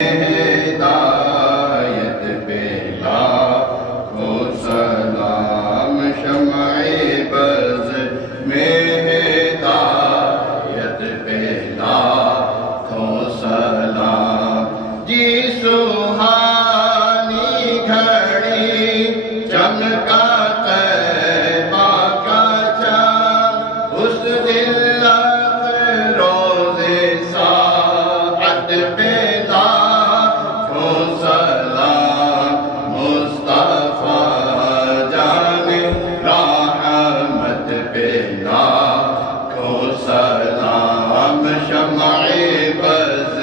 ہدایت پہ لاکھوں سلام، شمع بز میں ہدایت پہ لاکھوں سلام۔ جی سہانی گھڑی چمکا طیبہ کا چاند، اس دل افروز ساعت پہ لاکھوں سلام۔ مصطفیٰ جان رحمت پہ لاکھوں سلام، شمع بز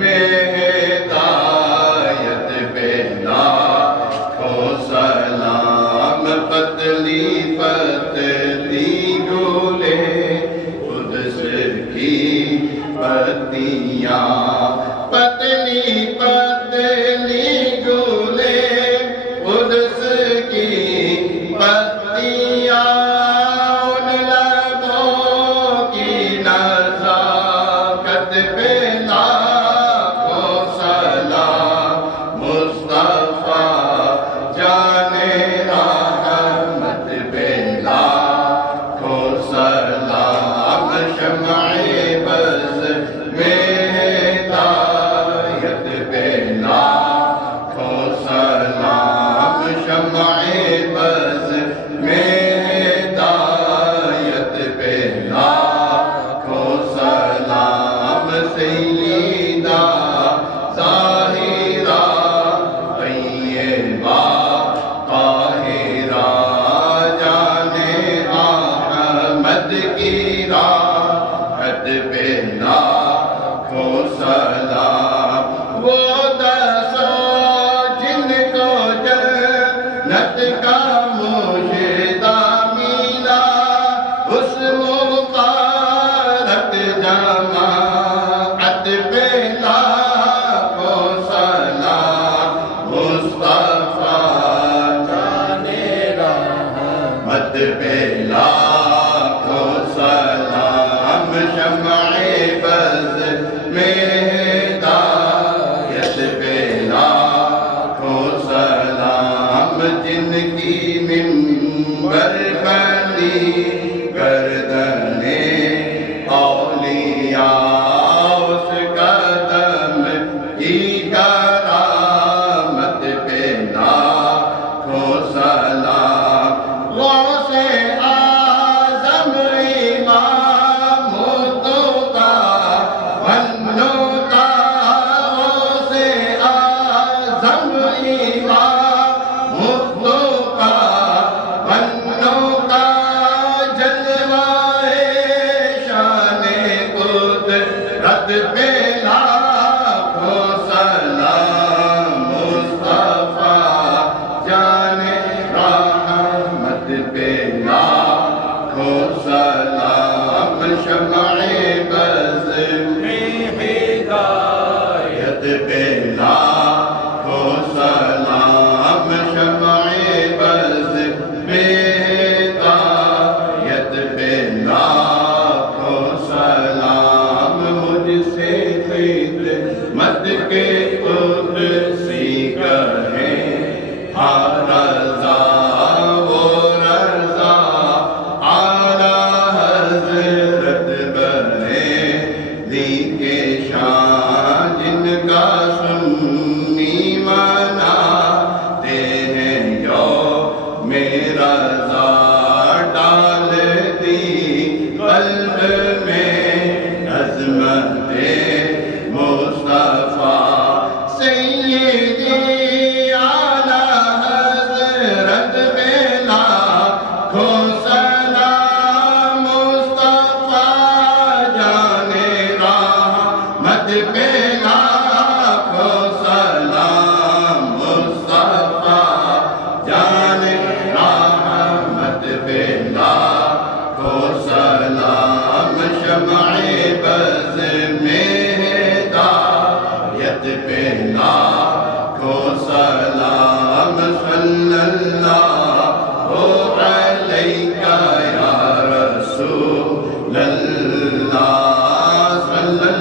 میں ہدایت پہ لاکھوں سلام۔ پتلی پتلی گلے قدس کی پتیاں، پتلی پتلی گلے قدس کی پتیاں، ان لبوں کی نزاکت پہ لاکھوں سلام۔ مصطفیٰ جان رحمت پہ لاکھوں سلام، شمع بز میں ہدایت پہ لاکھوں سلام، شمع بز میں ہدایت پہ لاکھوں سلام۔ سیدہ ظاہرہ طیبہ طاہرہ جان احمد کی راحت پہ لاکھوں سلام۔ وہ دسوں جن کو جنت کا مژدہ ملا، اس مبارک جماعت پہ لاکھوں سلام۔ مصطفیٰ جان رحمت پہ لاکھوں سلام، شمع بز میں ہدایت پہ لاکھوں سلام۔ جن کی منبر بنی گردنیں اولیاء، اس قدم کی کرامت پہ لاکھوں سلام۔ غوث اعظم امام مصطفیٰ بنو کا، غوث اعظم امام مصطفیٰ بنو کا، جلوہ شان قدرت پہ لاکھوں سلام۔ مصطفیٰ جان رحمت پہ لاکھوں سلام، شمع بز میں ہدایت پہ لاکھوں سلام، شمع بز میں ہدایت پہ لاکھوں سلام۔ مجھ سے خدمت کے قدسی کہیں ہاں رضا وہ رضا، اعلیٰ حضرت بنے دی کے شان، جن کا سنی مناتے ہیں یوم رضا، ڈال دی قلب میں عظمت مصطفیٰ سیدی اعلیٰ حضرت میں لاکھوں سلام۔ مصطفیٰ جان رحمت پہ